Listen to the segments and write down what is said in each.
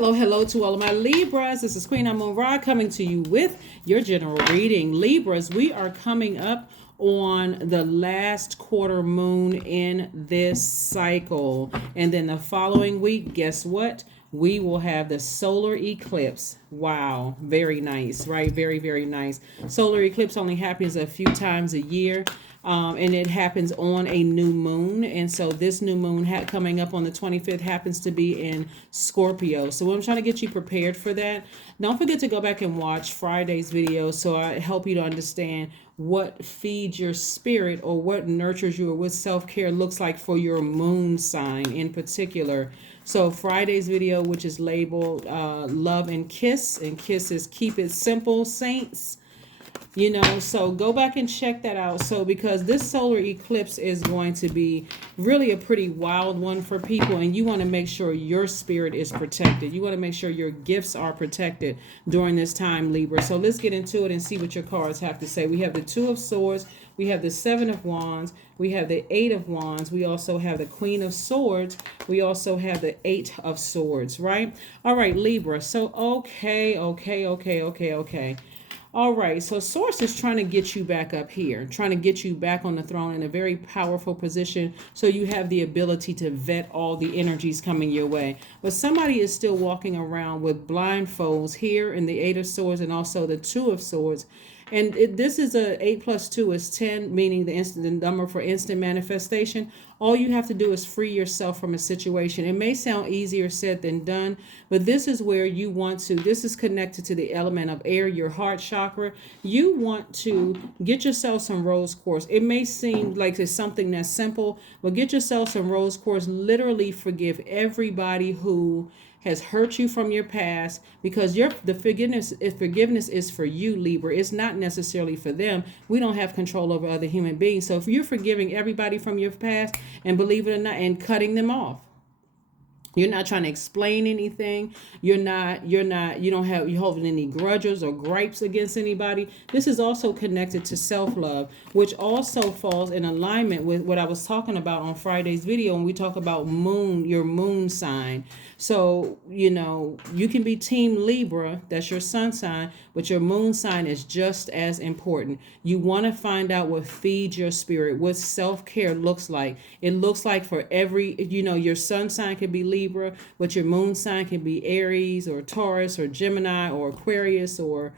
Hello to all of my Libras. This is Queen Amun Ra coming to you with your general reading. Libras, we are coming up on the last quarter moon in this cycle. And then the following week, guess what? We will have the solar eclipse. Wow, very nice, right? Very, very nice. Solar eclipse only happens a few times a year. And it happens on a new moon. And so this new moon coming up on the 25th happens to be in Scorpio. So I'm trying to get you prepared for that. Don't forget to go back and watch Friday's video so I help you to understand what feeds your spirit or what nurtures you or what self-care looks like for your moon sign in particular. So Friday's video, which is labeled Love and Kiss is Keep It Simple, Saints. So go back and check that out. So because this solar eclipse is going to be really a pretty wild one for people, and you want to make sure your spirit is protected. You want to make sure your gifts are protected during this time, Libra. So let's get into it and see what your cards have to say. We have the Two of Swords, we have the Seven of Wands, we have the Eight of Wands, we also have the Queen of Swords, we also have the Eight of Swords, right? All right, Libra. So okay. All right, so Source is trying to get you back up here, trying to get you back on the throne in a very powerful position so you have the ability to vet all the energies coming your way. But somebody is still walking around with blindfolds here in the Eight of Swords and also the Two of Swords. And this is a 8 plus 2 is 10, meaning the number for instant manifestation. All you have to do is free yourself from a situation. It may sound easier said than done, but this is where you want to. This is connected to the element of air, your heart chakra. You want to get yourself some rose quartz. It may seem like it's something that's simple, but get yourself some rose quartz. Literally forgive everybody who has hurt you from your past, because the forgiveness is for you, Libra. It's not necessarily for them. We don't have control over other human beings. So if you're forgiving everybody from your past, and believe it or not, and cutting them off, you're not trying to explain anything. You're holding any grudges or gripes against anybody. This is also connected to self-love, which also falls in alignment with what I was talking about on Friday's video when we talk about your moon sign. So, you can be Team Libra, that's your sun sign, but your moon sign is just as important. You want to find out what feeds your spirit, what self-care looks like. It looks like for every, your sun sign can be Libra, but your moon sign can be Aries or Taurus or Gemini or Aquarius or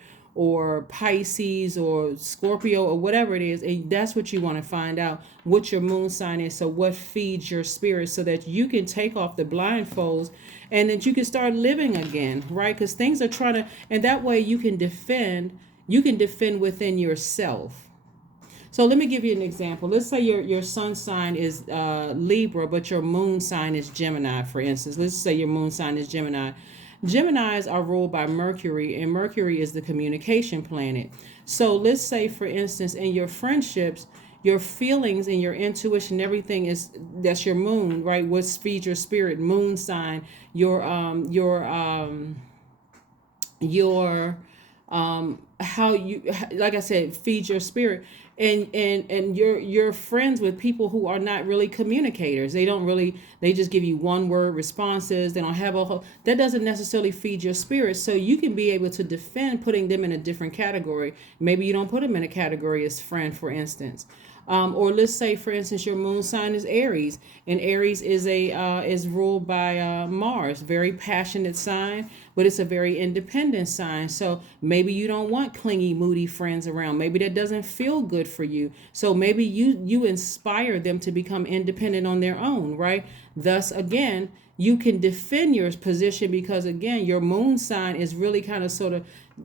Pisces or Scorpio or whatever it is. And that's what you want to find out, what your moon sign is. So what feeds your spirit, so that you can take off the blindfolds and that you can start living again, right? Because things are trying to, and that way you can defend within yourself. So let me give you an example. Let's say your sun sign is Libra, but your moon sign is Gemini, for instance. Let's say your moon sign is Gemini. Geminis are ruled by Mercury, and Mercury is the communication planet. So let's say, for instance, in your friendships, your feelings and your intuition, everything that's your moon, right? What feeds your spirit, moon sign, how you, like I said, feed your spirit. And you're friends with people who are not really communicators. They just give you one word responses. They don't have that doesn't necessarily feed your spirit. So you can be able to defend putting them in a different category. Maybe you don't put them in a category as friend, for instance. Or let's say, for instance, your moon sign is Aries, and Aries is ruled by Mars, very passionate sign, but it's a very independent sign. So maybe you don't want clingy, moody friends around. Maybe that doesn't feel good for you. So maybe you inspire them to become independent on their own, right? Thus, again, you can defend your position, because again, your moon sign is really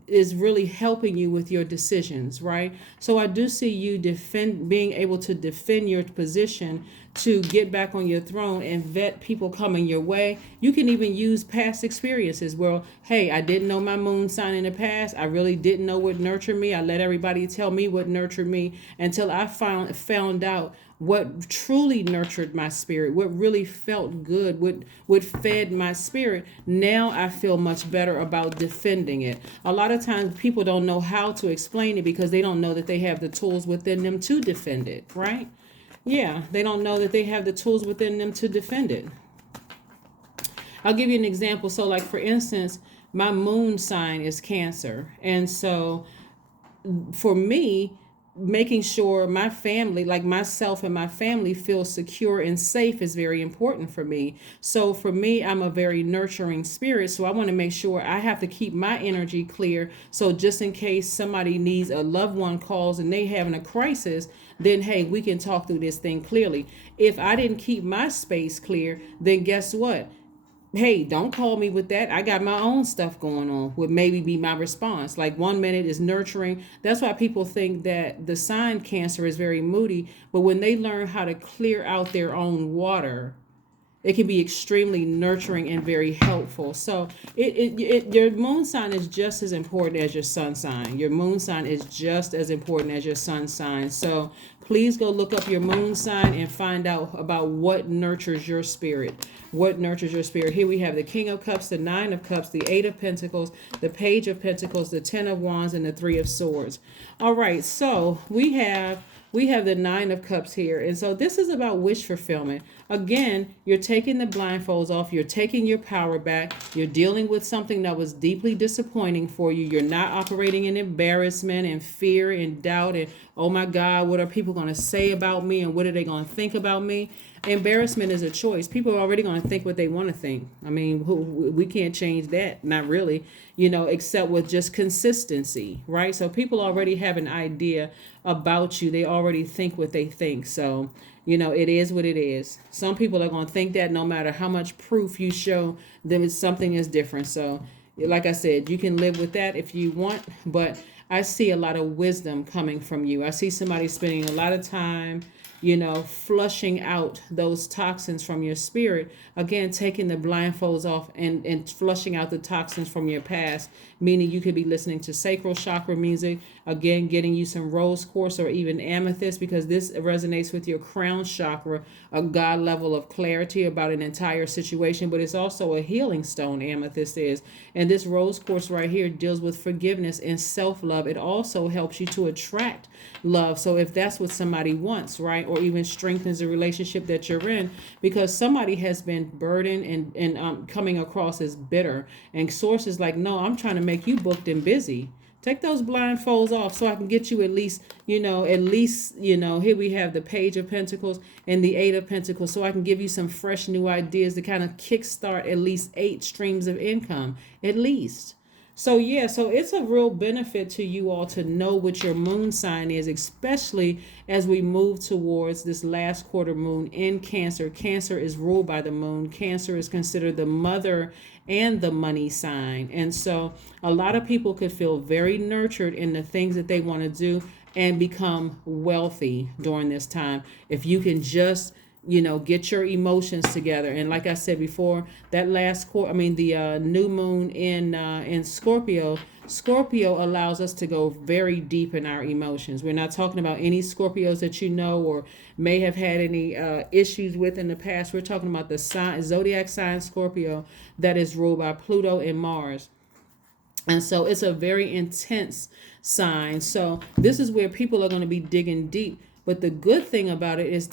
is really helping you with your decisions, right? So I do see you being able to defend your position to get back on your throne and vet people coming your way. You can even use past experiences. Well, hey, I didn't know my moon sign in the past. I really didn't know what nurtured me. I let everybody tell me what nurtured me until I found out what truly nurtured my spirit, what really felt good, what fed my spirit. Now I feel much better about defending it. A lot of times people don't know how to explain it because they don't know that they have the tools within them to defend it, right? Yeah, they don't know that they have the tools within them to defend it. I'll give you an example. So, like for instance, my moon sign is Cancer, and so for me, making sure my family, like myself and my family, feel secure and safe is very important for me. So for me, I'm a very nurturing spirit. So I want to make sure I have to keep my energy clear. So just in case somebody needs, a loved one calls and they having a crisis, then hey, we can talk through this thing clearly. If I didn't keep my space clear, then guess what? Hey, don't call me with that. I got my own stuff going on, would maybe be my response. Like 1 minute is nurturing. That's why people think that the sign Cancer is very moody. But when they learn how to clear out their own water, it can be extremely nurturing and very helpful. So your moon sign is just as important as your sun sign. Your moon sign is just as important as your sun sign. So please go look up your moon sign and find out about what nurtures your spirit. What nurtures your spirit. Here we have the King of Cups, the Nine of Cups, the Eight of Pentacles, the Page of Pentacles, the Ten of Wands, and the Three of Swords. All right, so we have the Nine of Cups here. And so this is about wish fulfillment. Again, you're taking the blindfolds off. You're taking your power back. You're dealing with something that was deeply disappointing for you. You're not operating in embarrassment and fear and doubt and, oh my God, what are people going to say about me and what are they going to think about me? Embarrassment is a choice. People are already going to think what they want to think. I mean, we can't change that. Not really, except with just consistency, right? So people already have an idea about you. They already think what they think. So, it is what it is. Some people are going to think that no matter how much proof you show them, it's something is different. So, like I said, you can live with that if you want, but I see a lot of wisdom coming from you. I see somebody spending a lot of time flushing out those toxins from your spirit. Again, taking the blindfolds off and flushing out the toxins from your past, meaning you could be listening to sacral chakra music. Again, getting you some rose quartz or even amethyst, because this resonates with your crown chakra, a God level of clarity about an entire situation, but it's also a healing stone, amethyst is. And this rose quartz right here deals with forgiveness and self-love. It also helps you to attract love. So if that's what somebody wants, right? Or even strengthens the relationship that you're in, because somebody has been burdened and coming across as bitter. And source is like, no, I'm trying to make you booked and busy. Take those blindfolds off so I can get you at least, here we have the Page of Pentacles and the Eight of Pentacles. So I can give you some fresh new ideas to kind of kickstart at least 8 streams of income, at least. So it's a real benefit to you all to know what your moon sign is, especially as we move towards this last quarter moon in Cancer. Cancer is ruled by the moon. Cancer is considered the mother and the money sign. And so a lot of people could feel very nurtured in the things that they want to do and become wealthy during this time. If you can just get your emotions together. And like I said before, that the new moon in Scorpio allows us to go very deep in our emotions. We're not talking about any Scorpios that or may have had any issues with in the past. We're talking about the zodiac sign Scorpio that is ruled by Pluto and Mars. And so it's a very intense sign. So this is where people are going to be digging deep. But the good thing about it is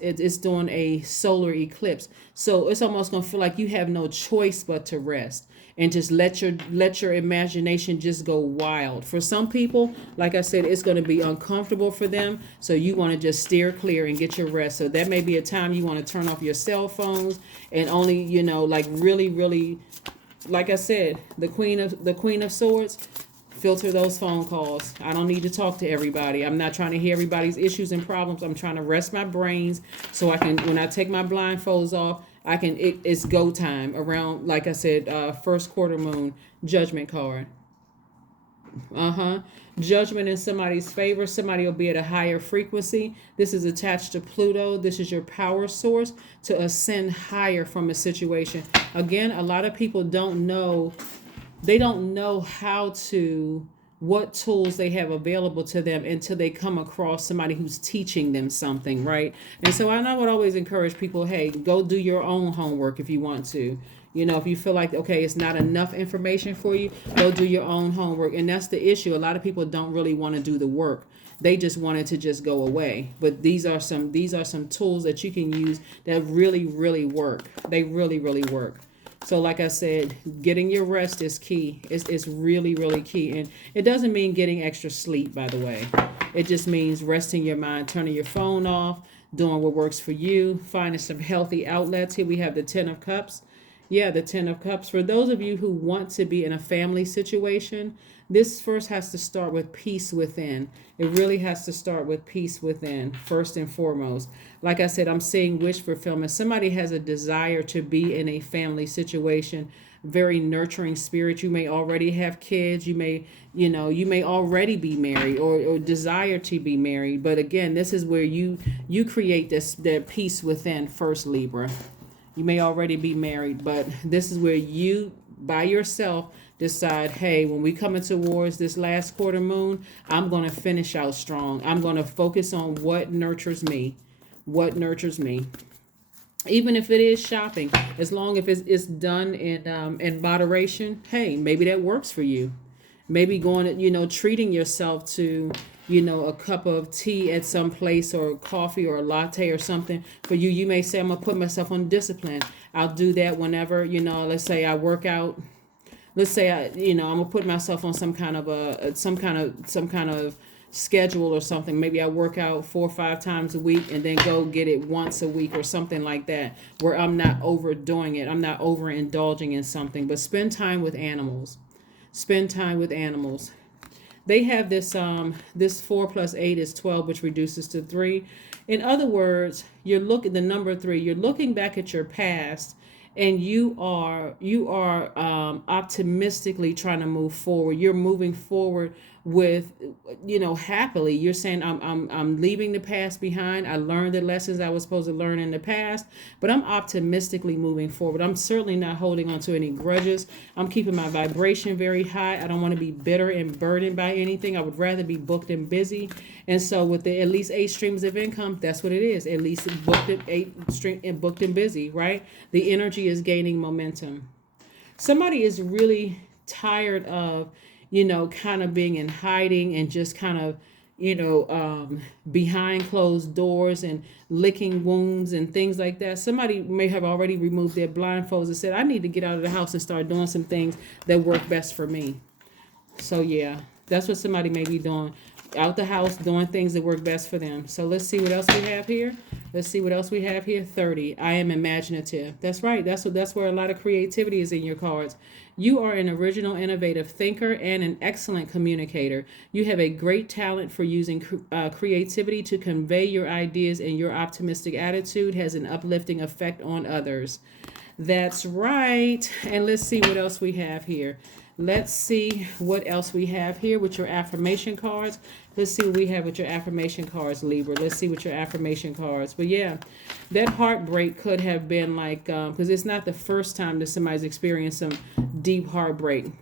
it's doing a solar eclipse. So it's almost going to feel like you have no choice but to rest and just let your imagination just go wild. For some people, like I said, it's going to be uncomfortable for them. So you want to just steer clear and get your rest. So that may be a time you want to turn off your cell phones and only, really, really, like I said, the Queen of Swords. Filter those phone calls. I don't need to talk to everybody. I'm not trying to hear everybody's issues and problems. I'm trying to rest my brains so I can, when I take my blindfolds off, it's go time around, like I said, first quarter moon, Judgment card. Judgment in somebody's favor. Somebody will be at a higher frequency. This is attached to Pluto. This is your power source to ascend higher from a situation. Again, a lot of people don't know what tools they have available to them until they come across somebody who's teaching them something, right? And so I would always encourage people, hey, go do your own homework if you want to. If you feel like, okay, it's not enough information for you, go do your own homework. And that's the issue. A lot of people don't really want to do the work. They just want it to just go away. But these are some tools that you can use that really, really work. They really, really work. So like I said, getting your rest is key. It's really, really key. And it doesn't mean getting extra sleep, by the way. It just means resting your mind, turning your phone off, doing what works for you, finding some healthy outlets. Here we have the Ten of Cups. Yeah, the Ten of Cups. For those of you who want to be in a family situation, this first has to start with peace within. It really has to start with peace within, first and foremost. Like I said, I'm seeing wish fulfillment. Somebody has a desire to be in a family situation, very nurturing spirit. You may already have kids. You may already be married or desire to be married. But again, this is where you create that peace within first, Libra. You may already be married, but this is where you, by yourself, decide, hey, when we come into towards this last quarter moon, I'm going to finish out strong. I'm going to focus on what nurtures me. What nurtures me. Even if it is shopping, as long as it's done in moderation, hey, maybe that works for you. Maybe going, treating yourself to, a cup of tea at some place or coffee or a latte or something. For you, you may say, I'm going to put myself on discipline. I'll do that whenever, let's say I work out. Let's say I'm going to put myself on some kind of schedule or something. Maybe I work out 4 or 5 times a week and then go get it once a week or something like that, where I'm not overdoing it. I'm not overindulging in something, but spend time with animals. Spend time with animals. They have this 4 plus 8 is 12, which reduces to 3. In other words, the number 3, you're looking back at your past, and you are optimistically trying to move forward. You're moving forward with, happily. You're saying, I'm leaving the past behind. I learned the lessons I was supposed to learn in the past, but I'm optimistically moving forward. I'm certainly not holding on to any grudges. I'm keeping my vibration very high. I don't want to be bitter and burdened by anything. I would rather be booked and busy. And so with the at least 8 streams of income, that's what it is. At least booked and busy, right? The energy is gaining momentum. Somebody is really tired of, kind of being in hiding and just kind of, behind closed doors and licking wounds and things like that. Somebody may have already removed their blindfolds and said, I need to get out of the house and start doing some things that work best for me. So yeah, that's what somebody may be doing. Out the house, doing things that work best for them. So let's see what else we have here. 30. I am imaginative. That's right. That's where a lot of creativity is in your cards. You are an original, innovative thinker and an excellent communicator. You have a great talent for using creativity to convey your ideas, and your optimistic attitude has an uplifting effect on others. That's right. And let's see what else we have here. Let's see what else we have here with your affirmation cards. Let's see what we have with your affirmation cards, Libra. Let's see what your affirmation cards. But yeah, that heartbreak could have been like, because it's not the first time that somebody's experienced some deep heartbreak.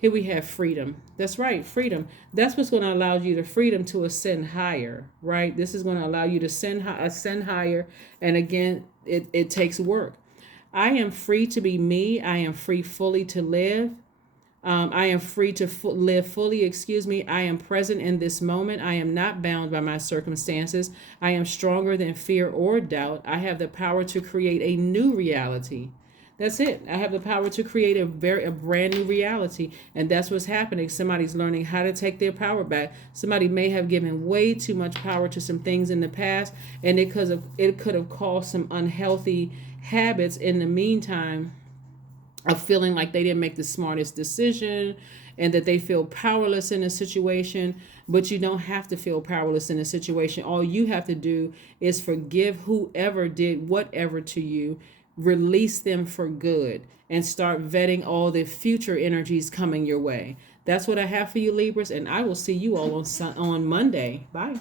Here we have freedom. That's right, freedom. That's what's going to allow you the freedom to ascend higher, right? This is going to allow you to ascend higher. And again, it takes work. I am free to be me. I am free fully to live. I am free to live fully. I am present in this moment. I am not bound by my circumstances. I am stronger than fear or doubt. I have the power to create a new reality. That's it. I have the power to create a brand new reality. And that's what's happening. Somebody's learning how to take their power back. Somebody may have given way too much power to some things in the past, and it could have caused some unhealthy habits in the meantime, of feeling like they didn't make the smartest decision and that they feel powerless in a situation. But you don't have to feel powerless in a situation. All you have to do is forgive whoever did whatever to you, release them for good, and start vetting all the future energies coming your way. That's what I have for you, Libras, and I will see you all on Monday. Bye.